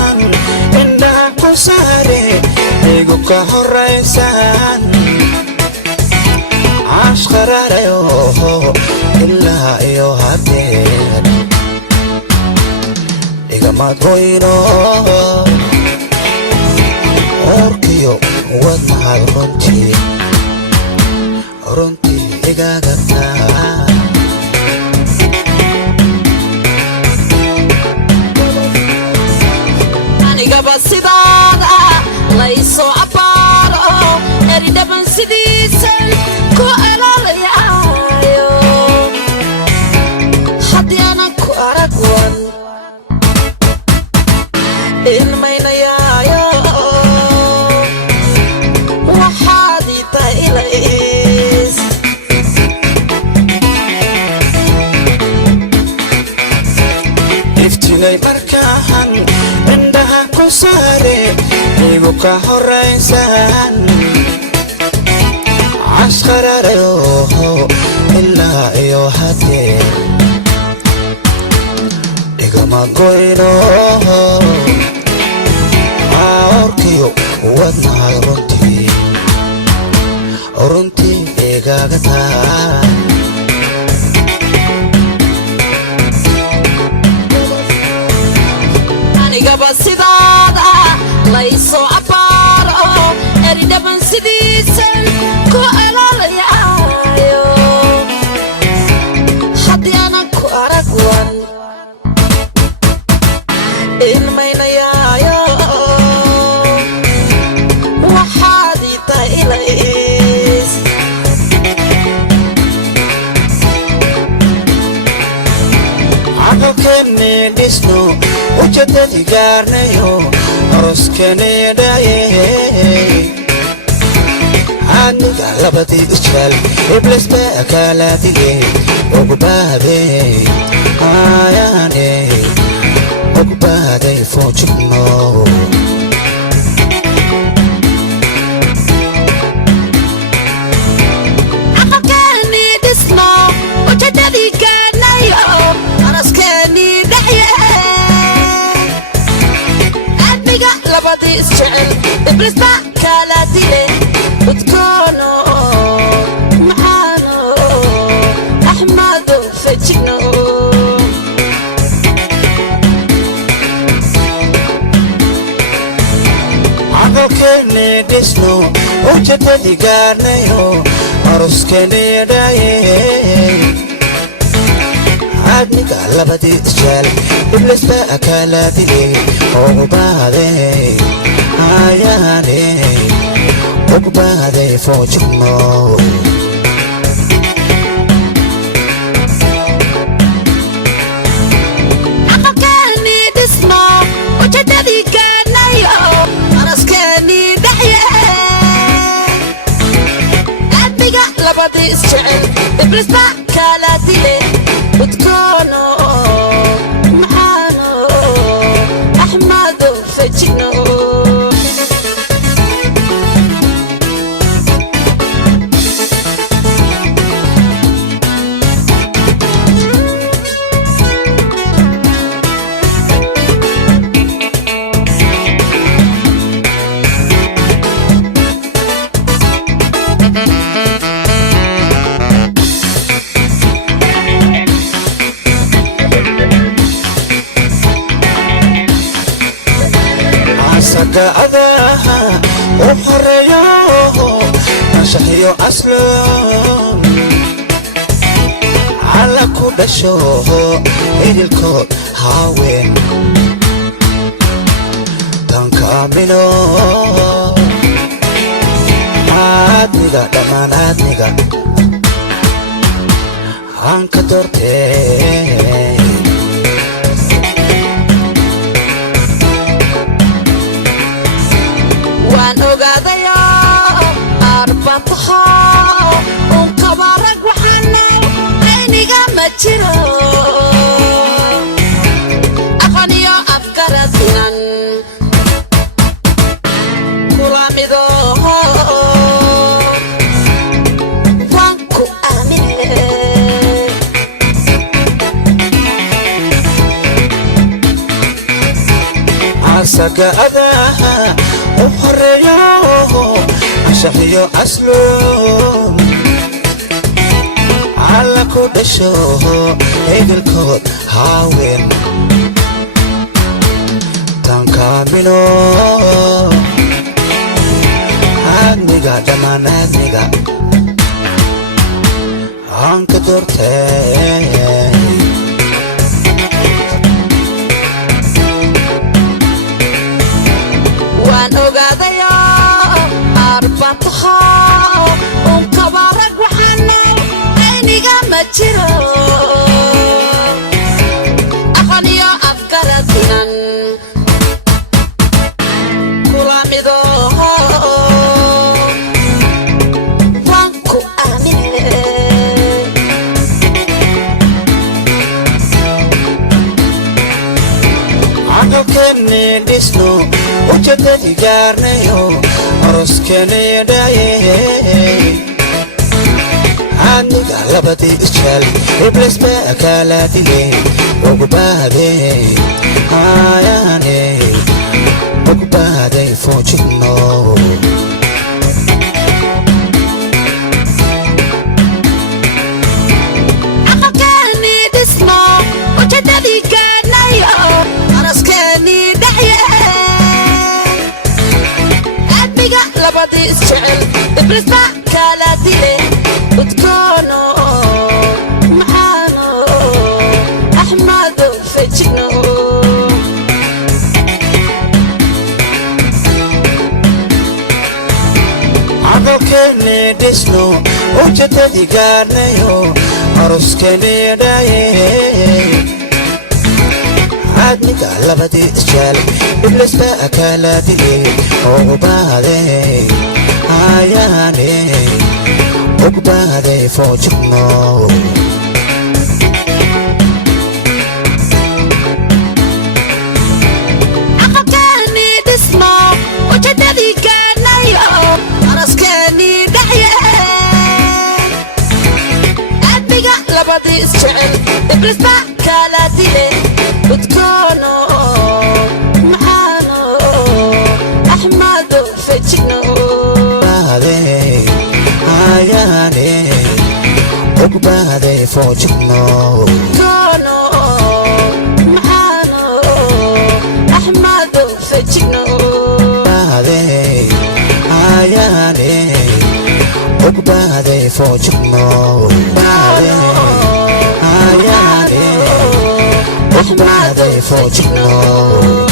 markaan indhaha ku saare igu ka horaysaan عاش قراري إلا إيو هاتين إيغا ما توينو أوركيو ودنها رونتي رونتي إيغا غتا أنيغا بسيدادا ليسو أبارو إريدا بنسيديسن كو إلاليايو حدي أنا كو أرقوان إلمينيايو وحادي تايليس إفتيني مركاهن عندها كساري إيغو كهوريسان عاش قراري إلا إيو هاتين إيغا ما قوينو أوركيو ودنها رونتي رونتي إيغا غتا أنيغا بسيدادا ليسو أبارو إريدا بنسيديسن كو إلاليايو حدي أنا كو أرقوان إلمينيايو وحادي تايليس عقلكني ديسنو وجدتي قارنيو أرسكني دايي عنك لبتي إشكال إبليس بأكالاتي وقبادي آياني وقبادي فوجمو عقلكني ديسنو وجدتي قارنيو أرسكني دايي أدميغا لبتي إشكال إبليس بأكالاتي وتكونو معانو أحمد فجنو عقلكني ديسنو وجدتي قارنيو أرسكني دايي عنك لبتي إشكال إبليس بأكالاتي وقبادي آياني وقبادي فوجمو عقلكني ديسنو وجدتي قارنيو أرسكني دايي أدميغا لبتي إشكال إبليس بأكالاتي وتكونو معانو أحمد فجنو سقعدها وحريوه نشحيو أسلم على كل شوه إلى الكل هاوين تنكاملو عادنيغا دمان عادنيغا عنك دورتين waan ogaadayo arbataha un qabarag waxaana ayniga ma jiro aqooniyo afgarasinan kulamido waan ku aamine asaga adaha u horeeyo ashaxiyo asluun alla ku dhasho eegalkood haween tankaamilo aadmiga dhammaan aadmiga aan ka doortay waan ogaadayo arbataha unkaba rag waxaano ayniga ma jiro aqaniyo afgaratinan kula mido waan ku aamine aqalkeeni dhisno ujeedadii gaarnayo aroskeeni dhayay aadmiga labadii isjeel iblis baa kala dilay ugu baaday ayaane ugu baaday foojigno aqalkeeni dhisno ujeedadii gaarnayo aroskeeni labadii isjecel iblis baa kala dile udkoono maxaano axmado fejigno aqalkeeni dhisno ujeedadii gaarnayo aroskeeni dhayay aadmiga labadii isjeel iblis baa kala dilay ugu baaday ayaane ugu baaday foojigno aqalkeeni dhismo ujeedadii gaarnayo aroskeeni dhexyay aadmiga labadii isjecel iblis baa kala dilay udkoono maxaano axmado fejigno baaday ayaane ugu baaday foojigno udkoono maxaano axmado fejigno baaday ayaane ugu baaday foojigno baaday ayaane ugu baaday foojigno